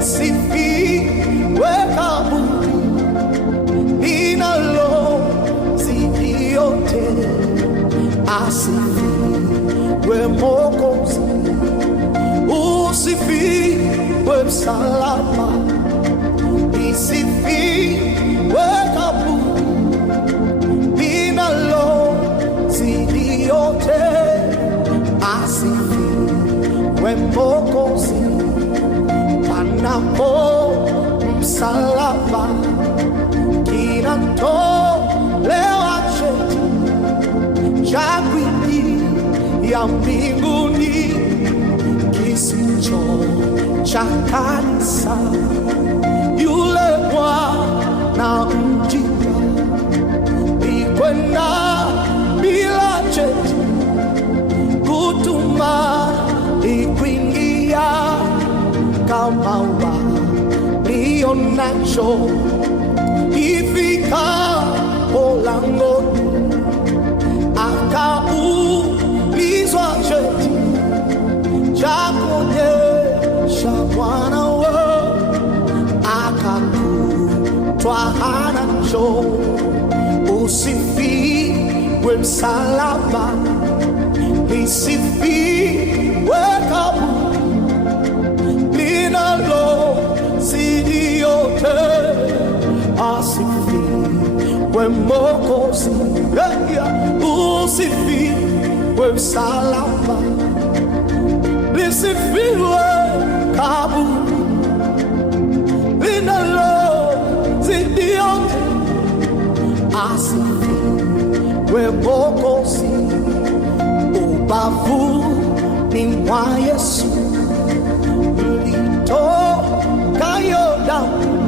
lisifiwe kaburi linalozidi yote, asifiwe Mwokozi, usifiwe msalaba, lisifiwe kaburi linalozidi yote, asifiwe Mwokozi. Panapo msalaba kinatolewa cheti cha kuingia mbinguni, kisicho cha kanisa. Yule Bwana mjinga alikwenda bila cheti kutuma kuingia, kama walio nacho ifikapo langoni, akaulizwa cheti cha kuonyesha Bwana wewe, akakutwa hanacho. Usifiwe msalaba, lisifiwe kaburi linalozidi yote, asifiwe Mwokozi. Usifiwe msalaba, lisifiwe kaburi linalozidi yote, asifiwe Mwokozi. Ubavuni mwa Yesu ilitoka damu